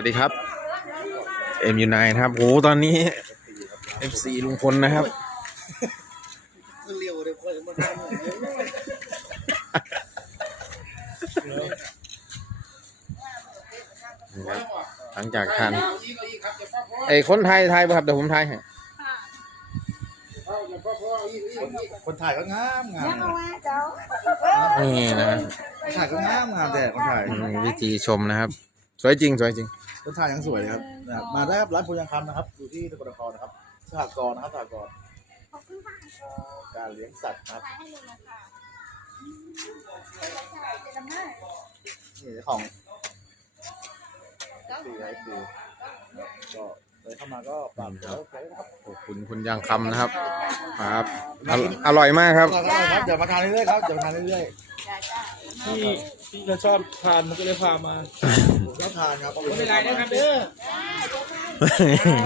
วัสดีครับเอ็มยูไนนะครับโหตอนนี้ FC ลุงพลนะครับเร็วเลยคนมันหลังจากทานไอ้คนไทยไทยป่ะครับเดี๋ยวผมไทยให้คนถ่ายก็งามงามยังเอาไว้เจ้านี่นะคนถ่ายก็งามงามแต่คนถ่ายอืมวิธีชมนะครับ สวยจริงสวยจริง คนถ่ายยังสวยเลยครับนะครับมาได้ครับร้านพยังคำนะครับ อยู่ที่ตะกนครนะครับสหกรณ์นะครับสหกรณ์ขอบคุณค่ะการเลี้ยงสัตว์นะครับขายให้ลุงนะคะเจะดำเนินนี่เจ้าของสี่ไอซีก็เลยเข้ามาก็ปรับแล้วไปนะครับขอบคุณคุณยังคำนะครับ ครับ อร่อยอร่อยมากครับก็ได้ครับ เดี๋ยวมาทานเรื่อยๆครับ เดี๋ยวมาทานเรื่อยจ้าจ้าพี่พี่ก็ชอบทานมันก็เลยพามาๆผมชอบทานครับไม่เป็นไรนะครับเด้อ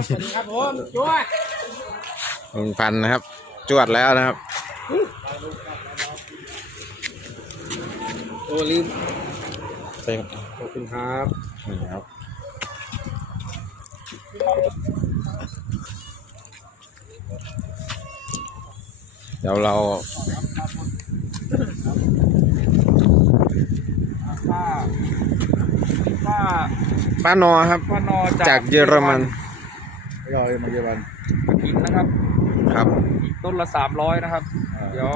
สวัสดีครับผมจ้วดลุงพันธุ์นะครับ จวดแล้วนะครับ โอ้ลืมเป็นขอบคุณครับนี่ครับเดี๋ยวเรา ป้าป้าป้านอครับ ป้านอจากเยอรมันไม่รอเลยมาเยอรมันกินนะครับ ครับ ต้นละสามร้อยนะครับ เดี๋ยว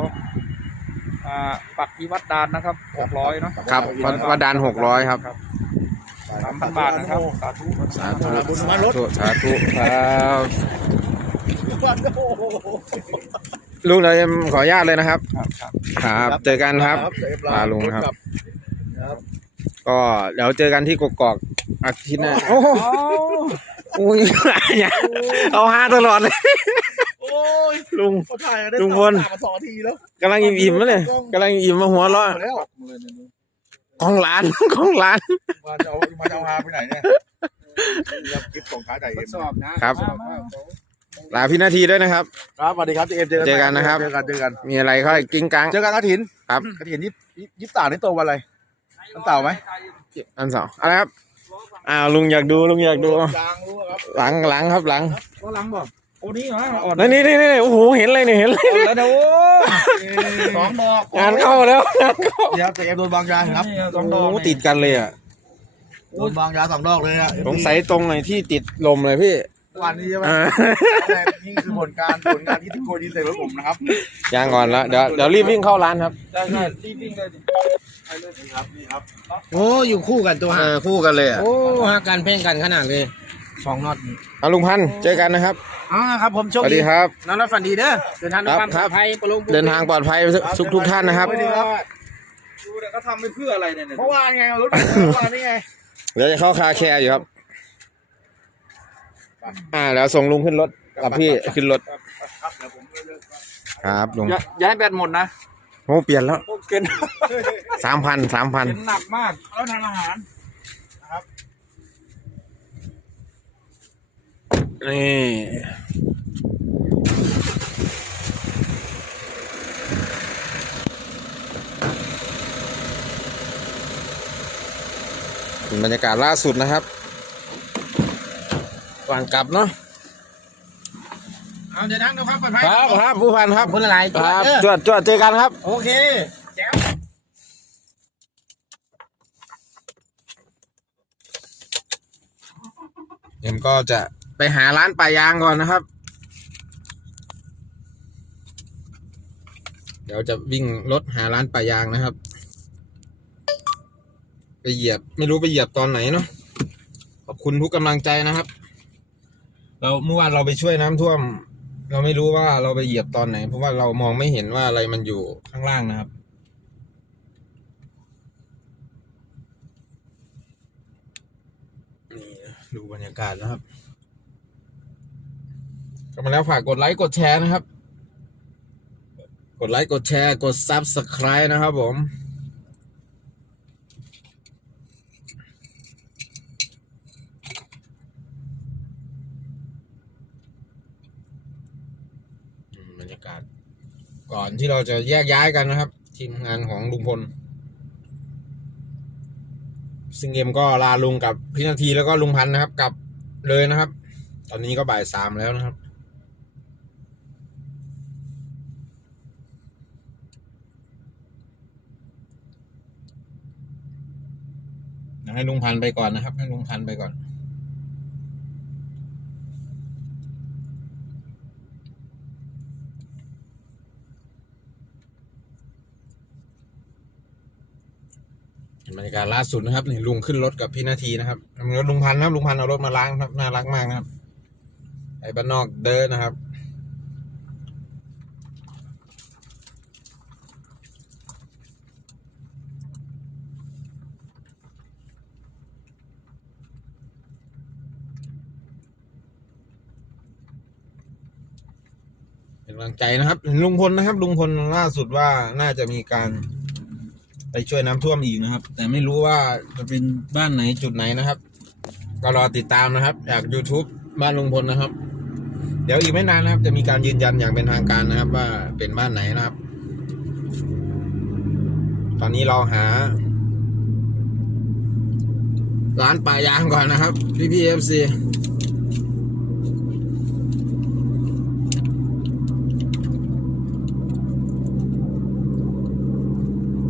อ่าปักที่วัดดานนะครับหกร้อยเนาะครับวัดวัดดานหกร้อยครับสามพันบาทนะครับ สาธุสาธุบุญสามาลดธุสาธุครับวันโอ้โหลุงเราจะขออนุญาตเลยนะครับ ครับครับครับเจอกันครับเดี๋ยวลาลุงครับ ครับก็เดี๋ยวเจอกันที่กกอกอาทิตย์หน้าโอ้โหอุ้ยอย่าเอาฮาตลอดเลยโอ้ยลุง เขาถ่ายกันได้ลุงพลสองสองทีแล้วกำลังอิ่มๆมาเลยกำลังอิ่มมาหัวเราะหมดแล้วของร้านของร้าน มาจะเอามาจะเอาฮาไปไหนเนี่ยรับคลิปส่งท้ายถ่ายเอ็มสอบนะครับ ลาพี่นาทีด้วยนะครับ ครับสวัสดีครับเอ็มเจอกันเจอกันนะครับ เจอกันเจอกันมีอะไรค่อยกิ้งกัง เจอกันกระถินครับ กระถินยี่ยี่สิบสามนี่โตวันอะไร น้ำเต่าไหมอันสองอะไรครับอ้าวลุงอยากดูลุงอยากดูยางรู้ครับหลังหลังครับหลังก็หลังบอกโอ้นี่เหรออ่อนนี่นี่นี่นี่โอ้โหเห็นเลยเนี่ยเห็นเลยอ่อนแล้วนะโอ้สองดอกงานเข้าแล้วงานเข้าเดี๋ยวแต่เอ็มโดนบางยาครับนี่สโอ้องดอกโหติดกันเลยอะโดนบางยาสองดอกเลยอะสงสัยตรงไหนที่ติดลมเลยพี่ วันนี้ใช่ไหมอ่านี่คือผลการผลงานที่ติโกดีใส่รถผมนะครับยางก่อนแล้วเดี๋ยวเดี๋ยวรีบวิ่งเข้าร้านครับใช่ใช่รีบวิ่งเลยดินี่ครับนี่ครับโอ้อยู่คู่กันตัวเอฮะอคู่กันเลยอะโอ้หากันเพ่งกันขนาดเลยสองน็อตเอาลุงพันธุ์เจอกันนะครับอ๋อครับผมโชสควัสดีดีครับนอนรับฝันดีเด้อเดินทางด้วยความคปรัลบอดภัยปลงเดินทางปลอดภัยทุกทุกท่านนะครับ ดูเนี่ยเขาทำไปเพื่ออะไรเนี่ยเนี่ย เมื่อวานไงเอารถเมื่อวานนี่ไง เดี๋ยวจะเข้าคาแคร์อยู่ครับ อ่า แล้วส่งลุงขึ้นรถกับพี่ขึ้นรถครับเดี๋ยวผมเลือกครับลุงอย่าอย่าให้แบตหมดนะโอ้เปลี่ยนแล้วโอ้เกินสามพันสามพันเกินหนักมาก แล้วทานอาหารนี่เป็นบรรยากาศล่าสุดนะครับ ก่อนกลับเนาะเอาเดินทางด้วยความปลอดภัยครับครับผู้พันครับคนละลายครับเด้อจวดจวดเจอกันครับ โอเคแจ๋วเอ็มก็จะไปหาร้านป่ายางก่อนนะครับ เดี๋ยวจะวิ่งรถหาร้านป่ายางนะครับ ไปเหยียบไม่รู้ไปเหยียบตอนไหนเนาะขอบคุณทุกกำลังใจนะครับ เราเมื่อวานเราไปช่วยน้ำท่วม เราไม่รู้ว่าเราไปเหยียบตอนไหน เพราะว่าเรามองไม่เห็นว่าอะไรมันอยู่ข้างล่างนะครับ นี่ดูบรรยากาศนะครับก็มาแล้วฝากกดไลค์กดแชร์นะครับ กดไลค์กดแชร์กด Subscribe นะครับผม อืมบรรยากาศ ก่อนที่เราจะแยกย้ายกันนะครับ ทีมงานของลุงพล ซึ่งเอ็มก็ลาลุงกับพี่นาทีแล้วก็ลุงพันธ์นะครับกลับเลยนะครับ ตอนนี้ก็บ่ายสามแล้วนะครับให้ลุงพันธ์ไปก่อนนะครับ ให้ลุงพันธ์ไปก่อน บ รรยากาศล่าสุดนะครับนี่ลุงขึ้นรถกับพี่นาทีนะครับรถลุงพันนะครับลุงพันเอารถมาล้างครับน่ารักมากนะครับไอ้บ้านนอกเดินนะครับเป็นกำลังใจนะครับลุงพลนะครับ ลุงพลล่าสุดว่าน่าจะมีการ ไปช่วยน้ำท่วมอีกนะครับ แต่ไม่รู้ว่าจะเป็นบ้านไหนจุดไหนนะครับก็รอติดตามนะครับ จาก YouTube บ้านลุงพลนะครับ เดี๋ยวอีกไม่นานนะครับ จะมีการยืนยันอย่างเป็นทางการนะครับ ว่าเป็นบ้านไหนนะครับ ตอนนี้เราหา ร้านปลายางก่อนนะครับ พี่พีเอฟซี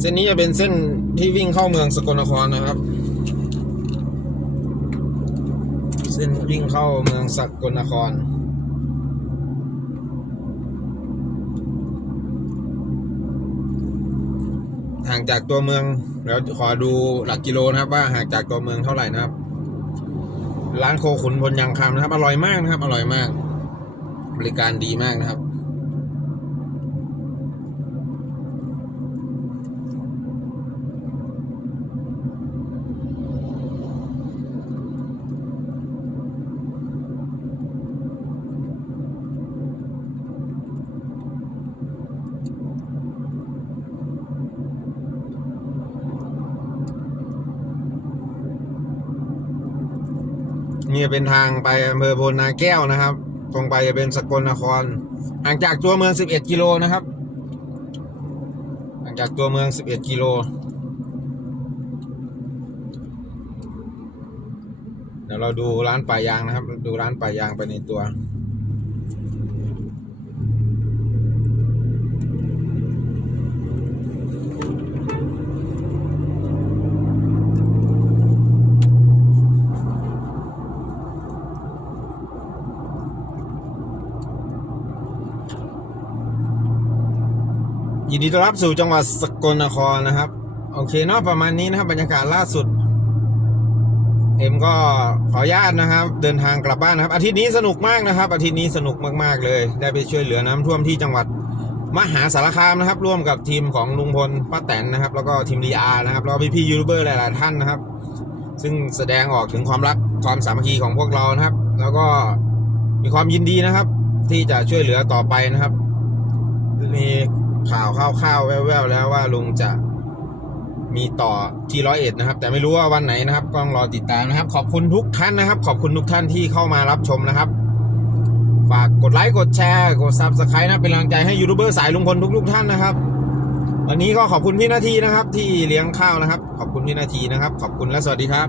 เส้นนี้จะเป็นเส้นที่วิ่งเข้าเมืองสกลนครนะครับ เส้นวิ่งเข้าเมืองสกลนครห่างจากตัวเมืองแล้วขอดูหลักกิโลนะครับ ว่าห่างจากตัวเมืองเท่าไหร่นะครับ ร้านโคขุนพลยังคำนะครับ อร่อยมากนะครับ อร่อยมาก บริการดีมากนะครับ นี่เป็นทางไปอำเภอโพนนาแก้วนะครับ ตรงไปจะเป็นสกลนคร ห่างจากตัวเมือง 11 กิโลนะครับ ห่างจากตัวเมือง 11 กิโล เดี๋ยวเราดูร้านป่ายางนะครับ ดูร้านป่ายางไปในตัว ยินดีต้อนรับสู่จังหวัดสกลนครนะครับ โอเคเนาะประมาณนี้นะครับบรรยากาศล่าสุด เอ็มก็ขออนุญาตนะครับ เดินทางกลับบ้านนะครับ อาทิตย์นี้สนุกมากนะครับ อาทิตย์นี้สนุกมากๆเลย ได้ไปช่วยเหลือน้ำท่วมที่จังหวัดมหาสารคามนะครับ ร่วมกับทีมของลุงพลป้าแตนนะครับ แล้วก็ทีมดีอาร์นะครับแล้วพี่ๆยูทูบเบอร์หลายๆท่านนะครับ ซึ่งแสดงออกถึงความรักความสามัคคีของพวกเรานะครับ แล้วก็มีความยินดีนะครับ ที่จะช่วยเหลือต่อไปนะครับมี ข่าวข้าวๆแว่วๆแล้วว่าลุงจะมีต่อที่ร้อยเอ็ดนะครับ แต่ไม่รู้ว่าวันไหนนะครับก็ต้องรอติดตามนะครับ ขอบคุณทุกท่านนะครับ ขอบคุณทุกท่านที่เข้ามารับชมนะครับ ฝากกดไลค์กดแชร์กดซับสไครต์นะเป็นกำลังใจให้ยูทูบเบอร์สายลุงพลทุกๆท่านนะครับ วันนี้ก็ขอบคุณพี่นาทีนะครับ ที่เลี้ยงข้าวนะครับ ขอบคุณพี่นาทีนะครับ ขอบคุณและสวัสดีครับ